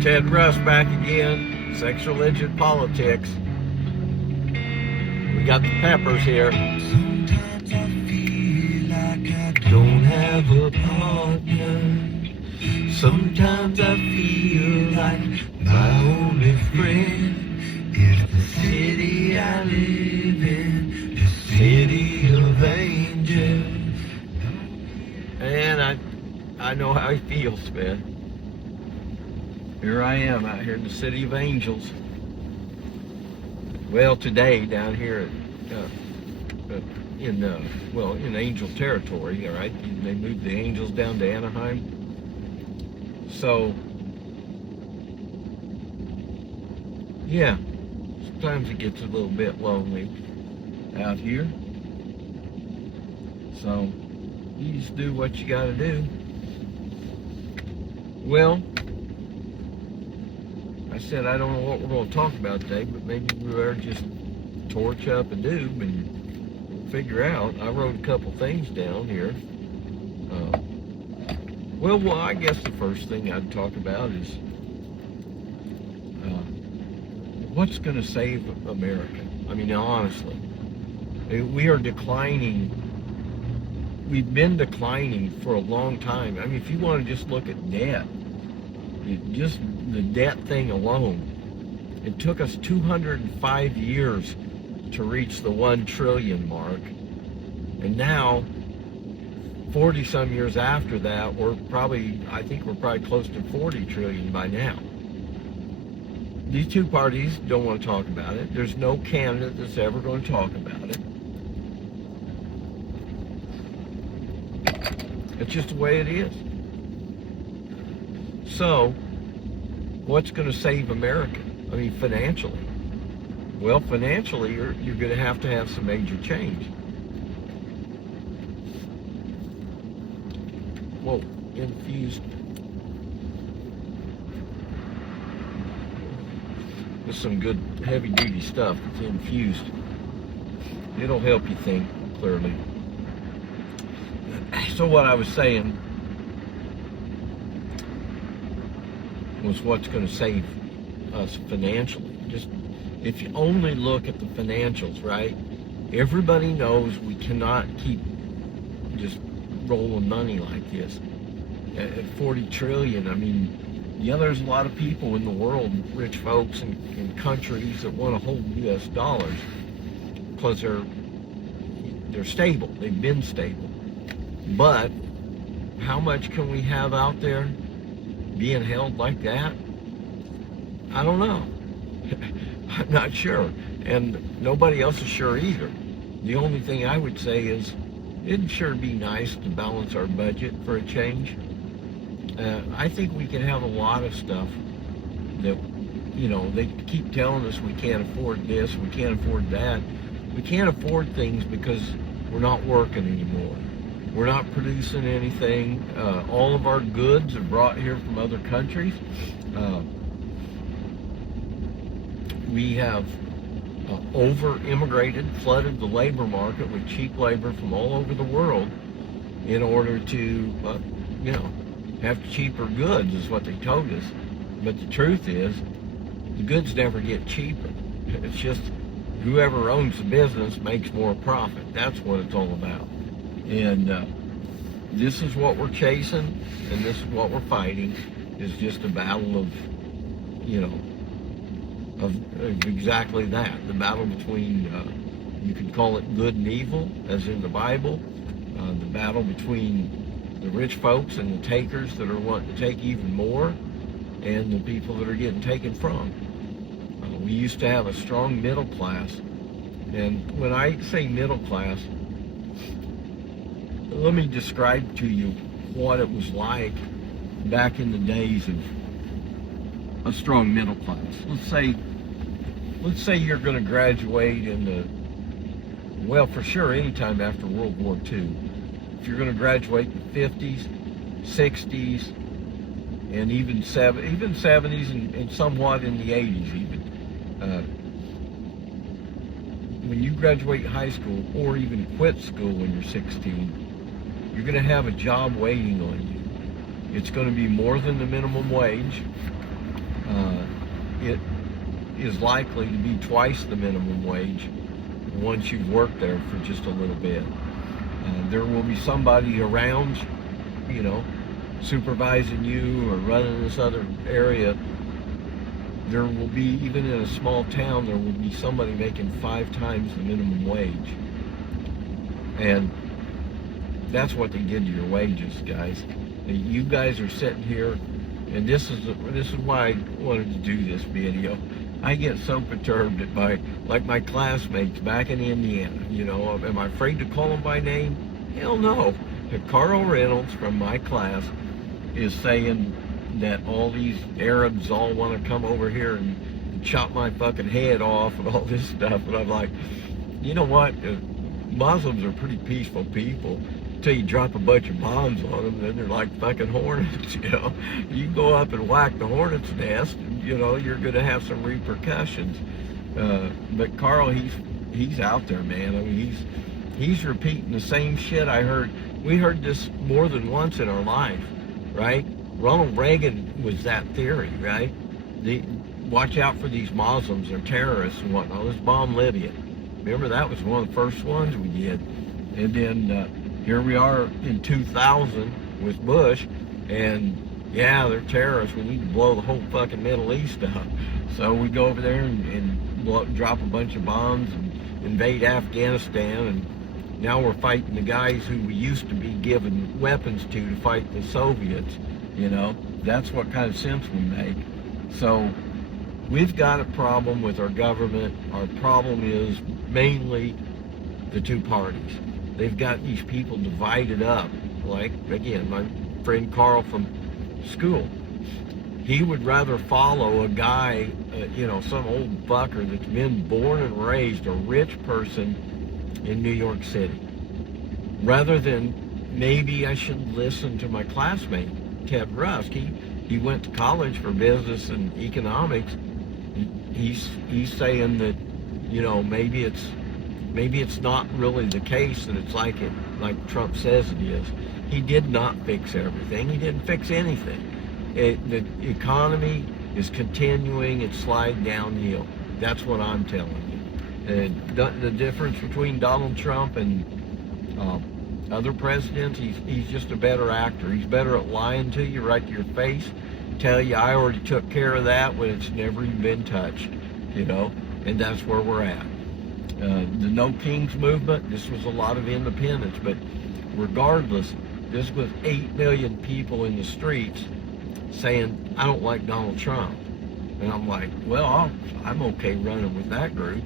Ted Russ back again. Sex, religion, politics. We got the Peppers here. Sometimes I feel like I don't have a partner. Sometimes I feel like my only friend is the city I live in, the city of angels. And I know how he feels, man. Here I am out here in the city of angels. Well, today down here in Angel territory, all right? They moved the Angels down to Anaheim. So, yeah, sometimes it gets a little bit lonely out here. So, you just do what you gotta do. Well, I said I don't know what we're going to talk about today, but maybe we better just torch up a doob and figure out. I wrote a couple things down here. Well, I guess the first thing I'd talk about is what's going to save America. I mean, honestly, we are declining. We've been declining for a long time. I mean, if you want to just look at debt, just the debt thing alone, it took us 205 years to reach the 1 trillion mark. And now, 40 some years after that, I think we're probably close to 40 trillion by now. These two parties don't want to talk about it. There's no candidate that's ever going to talk about it. It's just the way it is. So, what's going to save America? I mean, financially. Well, financially, you're going to have some major change. Whoa, infused. With some good heavy-duty stuff. It's infused. It'll help you think clearly. So what I was saying was what's going to save us financially. Just if you only look at the financials, right? Everybody knows we cannot keep just rolling money like this. At 40 trillion, I mean, yeah, there's a lot of people in the world, rich folks in countries that want to hold U.S. dollars because they're stable. They've been stable. But how much can we have out there being held like that? I don't know. I'm not sure. And nobody else is sure either. The only thing I would say is it'd sure be nice to balance our budget for a change. I think we can have a lot of stuff that, they keep telling us we can't afford this, we can't afford that. We can't afford things because we're not working anymore. We're not producing anything. All of our goods are brought here from other countries. We have over-immigrated, flooded the labor market with cheap labor from all over the world in order to, have cheaper goods, is what they told us. But the truth is, the goods never get cheaper. It's just whoever owns the business makes more profit. That's what it's all about. And this is what we're chasing, and this is what we're fighting, is just a battle of exactly that. The battle between, you could call it good and evil, as in the Bible. The battle between the rich folks and the takers that are wanting to take even more, and the people that are getting taken from. We used to have a strong middle class, and when I say middle class, let me describe to you what it was like back in the days of a strong middle class. Let's say you're going to graduate for sure anytime after World War II. If you're going to graduate in the 50s, 60s, and even 70s and somewhat in the 80s even. When you graduate high school or even quit school when you're 16, you're going to have a job waiting on you. It's going to be more than the minimum wage. it is likely to be twice the minimum wage once you've worked there for just a little bit. There will be somebody around, you know, supervising you or running this other area. There will be, even in a small town, there will be somebody making 5 times the minimum wage. And that's what they did to your wages, guys. You guys are sitting here, and this is why I wanted to do this video. I get so perturbed at my classmates back in Indiana. You know, am I afraid to call them by name? Hell no. Carl Reynolds from my class is saying that all these Arabs all want to come over here and chop my fucking head off and all this stuff. And I'm like, you know what? Muslims are pretty peaceful people until you drop a bunch of bombs on them, then they're like fucking hornets, you know. You go up and whack the hornet's nest, and, you know, you're going to have some repercussions. But Carl, he's out there, man. I mean, he's repeating the same shit I heard. We heard this more than once in our life, right? Ronald Reagan was that theory, right? Watch out for these Muslims, they're terrorists and whatnot. Let's bomb Libya. Remember, that was one of the first ones we did. And then here we are in 2000 with Bush, and yeah, they're terrorists. We need to blow the whole fucking Middle East up. So we go over there and drop a bunch of bombs and invade Afghanistan, and now we're fighting the guys who we used to be giving weapons to fight the Soviets. You know, that's what kind of sense we make. So we've got a problem with our government. Our problem is mainly the two parties. They've got these people divided up. Like, again, my friend Carl from school, he would rather follow a guy, you know, some old fucker that's been born and raised a rich person in New York City, rather than maybe I should listen to my classmate Ted Rusk. He went to college for business and economics. He's saying that, you know, maybe it's not really the case that it's like Trump says it is. He did not fix everything. He didn't fix anything. The economy is continuing its slide downhill. That's what I'm telling you. The difference between Donald Trump and other presidents, he's just a better actor. He's better at lying to you right to your face, tell you I already took care of that when it's never even been touched, you know, and that's where we're at. The No Kings movement, this was a lot of independents, but regardless, this was 8 million people in the streets saying, I don't like Donald Trump. And I'm like, well, I'm okay running with that group.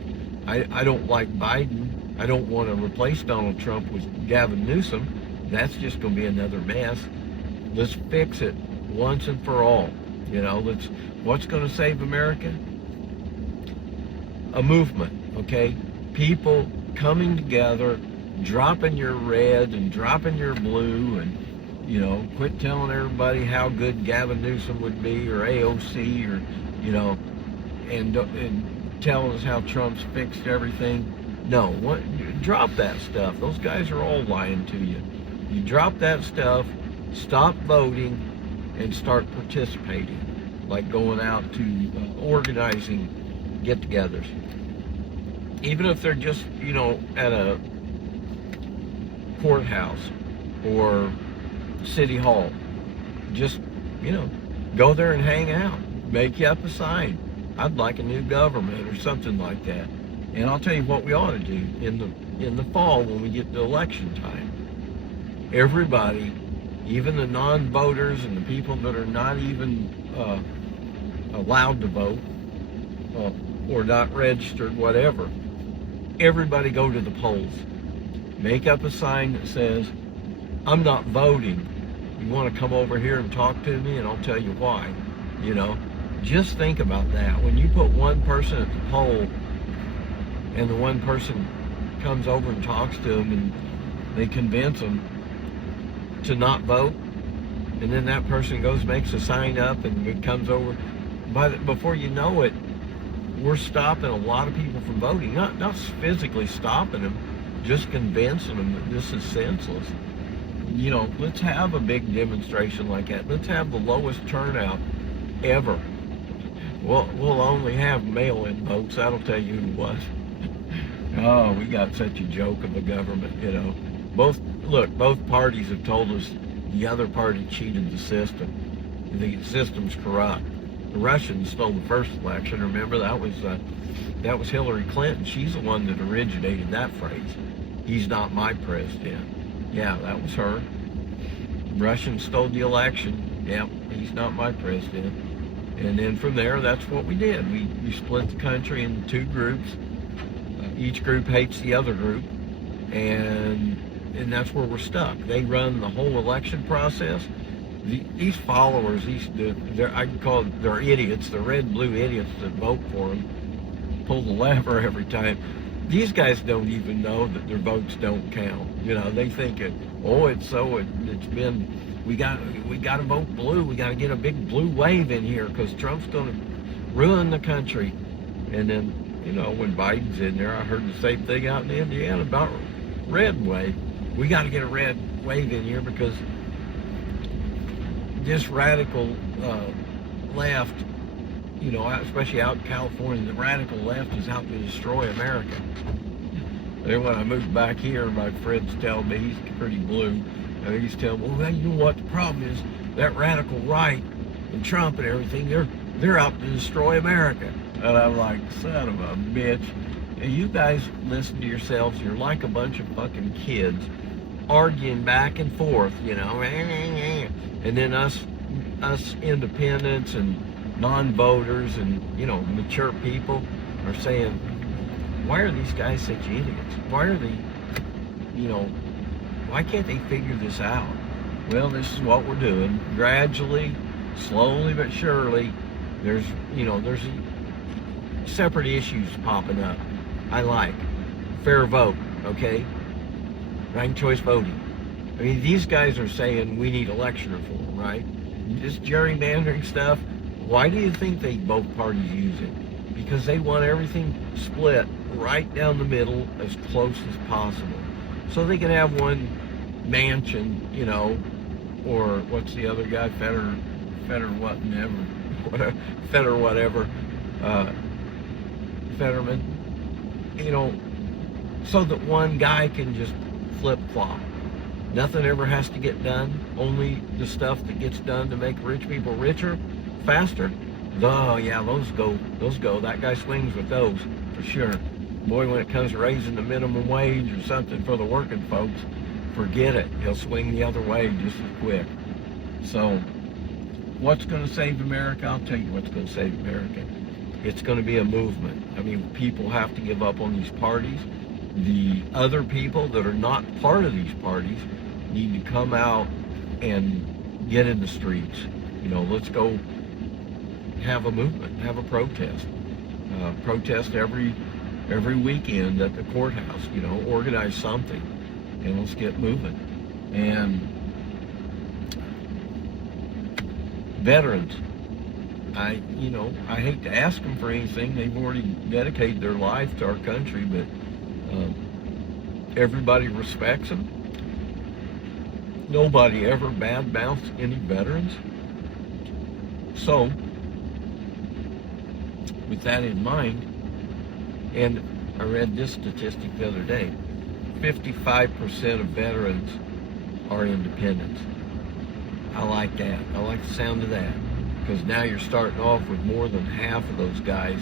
I don't like Biden. I don't want to replace Donald Trump with Gavin Newsom. That's just going to be another mess. Let's fix it once and for all. You know, what's going to save America? A movement, okay? People coming together, dropping your red and dropping your blue, and, you know, quit telling everybody how good Gavin Newsom would be, or AOC, or, you know, and telling us how Trump's fixed everything. No, drop that stuff. Those guys are all lying to you. You drop that stuff, stop voting, and start participating, like going out to organizing get-togethers. Even if they're just, you know, at a courthouse or city hall, just, you know, go there and hang out. Make you up a sign. I'd like a new government or something like that. And I'll tell you what we ought to do in the fall when we get to election time. Everybody, even the non-voters and the people that are not even allowed to vote or not registered, whatever, everybody go to the polls. Make up a sign that says, I'm not voting. You want to come over here and talk to me, and I'll tell you why. You know, just think about that. When you put one person at the poll, and the one person comes over and talks to them, and they convince them to not vote, and then that person goes, makes a sign up, and it comes over. Before you know it, we're stopping a lot of people from voting. Not physically stopping them, just convincing them that this is senseless. You know, let's have a big demonstration like that. Let's have the lowest turnout ever. We'll only have mail-in votes. That'll tell you who was. Oh, we got such a joke of a government, you know. Both parties have told us the other party cheated the system. The system's corrupt. The Russians stole the first election. Remember, that was Hillary Clinton. She's the one that originated that phrase. He's not my president. Yeah, that was her. Russians stole the election. Yeah, he's not my president. And then from there, that's what we did. We split the country into two groups. Each group hates the other group, and that's where we're stuck. They run the whole election process. These followers, I can call them, they're idiots. They're red-blue idiots that vote for them, pull the lever every time. These guys don't even know that their votes don't count. You know, they think we got to vote blue. We got to get a big blue wave in here because Trump's going to ruin the country. And then, you know, when Biden's in there, I heard the same thing out in Indiana about red wave. We got to get a red wave in here because this radical left, you know, especially out in California, the radical left is out to destroy America. And when I moved back here, my friends tell me, he's pretty blue, and he's telling me, well, you know what the problem is? That radical right and Trump and everything, they're out to destroy America. And I'm like, son of a bitch. And you guys listen to yourselves. You're like a bunch of fucking kids arguing back and forth, you know. And then us independents and non-voters and, you know, mature people are saying, why are these guys such idiots? Why are they, you know, why can't they figure this out? Well, this is what we're doing. Gradually, slowly but surely, there's separate issues popping up. I like fair vote, okay? Ranked choice voting. I mean, these guys are saying we need election reform, right? This gerrymandering stuff, why do you think both parties use it? Because they want everything split right down the middle as close as possible. So they can have one Manchin, you know, or what's the other guy, Fetterman, you know, so that one guy can just flip-flop. Nothing ever has to get done. Only the stuff that gets done to make rich people richer, faster. Oh yeah, those go. That guy swings with those, for sure. Boy, when it comes to raising the minimum wage or something for the working folks, forget it. He'll swing the other way just as quick. So, what's going to save America? I'll tell you what's going to save America. It's going to be a movement. I mean, people have to give up on these parties. The other people that are not part of these parties need to come out and get in the streets. You know, let's go have a movement, have a protest. Protest every weekend at the courthouse, you know, organize something, and let's get moving. And veterans, I hate to ask them for anything. They've already dedicated their life to our country, but everybody respects them. Nobody ever bad-mouths any veterans. So, with that in mind, and I read this statistic the other day, 55% of veterans are independents. I like that. I like the sound of that. Because now you're starting off with more than half of those guys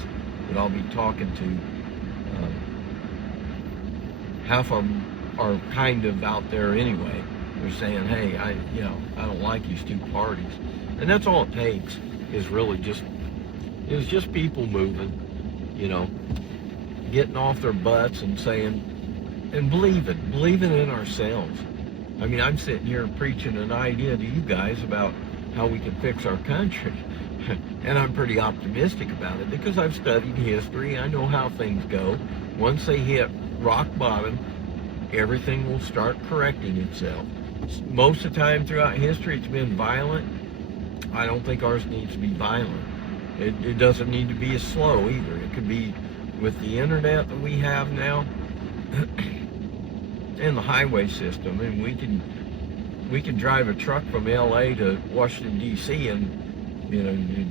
that I'll be talking to. Half of them are kind of out there anyway. They're saying, hey, I don't like these two parties. And that's all it takes is really just people moving, you know, getting off their butts and saying, and believing in ourselves. I mean, I'm sitting here preaching an idea to you guys about how we can fix our country. And I'm pretty optimistic about it because I've studied history. I know how things go. Once they hit rock bottom, everything will start correcting itself. Most of the time throughout history, it's been violent. I don't think ours needs to be violent. It doesn't need to be as slow either. It could be with the internet that we have now and the highway system. I mean, we can drive a truck from LA to Washington, D.C. in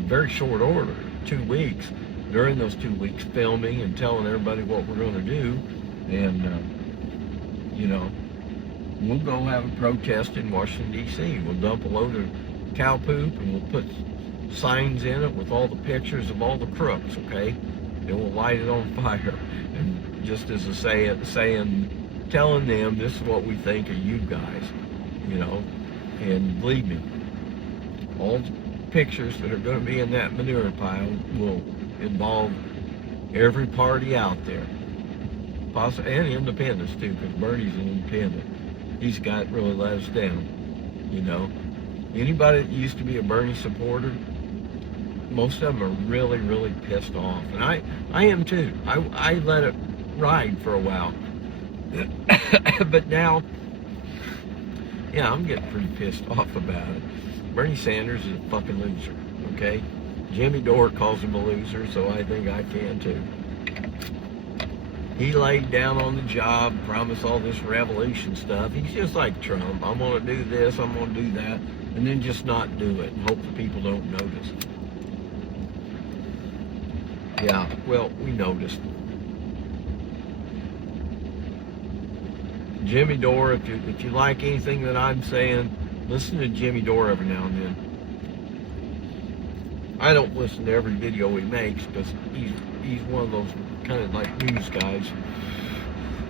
very short order. 2 weeks. During those 2 weeks, filming and telling everybody what we're going to do, and you know, we'll go have a protest in Washington D.C. We'll dump a load of cow poop and we'll put signs in it with all the pictures of all the crooks. Okay, and we'll light it on fire, and just as a saying, telling them this is what we think of you guys, you know. And believe me, all the pictures that are going to be in that manure pile will involve every party out there, and independents too, because Bernie's an independent. He's got really let us down, you know. Anybody that used to be a Bernie supporter, most of them are really, really pissed off, and I am too. I let it ride for a while, but now, yeah, I'm getting pretty pissed off about it. Bernie Sanders is a fucking loser, okay? Jimmy Dore calls him a loser, so I think I can too. He laid down on the job, promised all this revolution stuff. He's just like Trump. I'm going to do this, I'm going to do that, and then just not do it and hope the people don't notice. Yeah, well, we noticed. Jimmy Dore, if you like anything that I'm saying, listen to Jimmy Dore every now and then. I don't listen to every video he makes, because he's one of those kind of like news guys.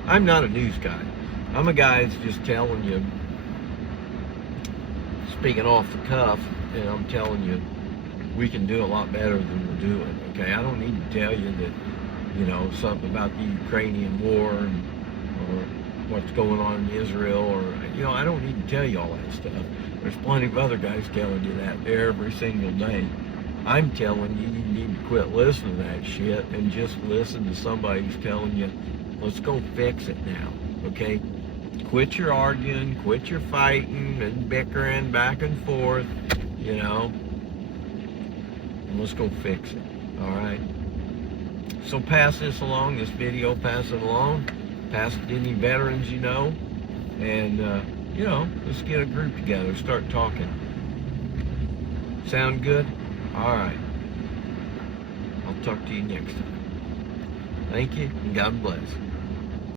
I'm not a news guy. I'm a guy that's just telling you, speaking off the cuff, and I'm telling you, we can do a lot better than we're doing, okay? I don't need to tell you that, you know, something about the Ukrainian war or what's going on in Israel, or, you know, I don't need to tell you all that stuff. There's plenty of other guys telling you that every single day. I'm telling you, you need to quit listening to that shit and just listen to somebody who's telling you, let's go fix it now, okay? Quit your arguing, quit your fighting and bickering back and forth, you know, and let's go fix it, all right? So pass this along, this video, pass it along. Pass it to any veterans you know, and, you know, let's get a group together, start talking. Sound good? All right. I'll talk to you next time. Thank you, and God bless.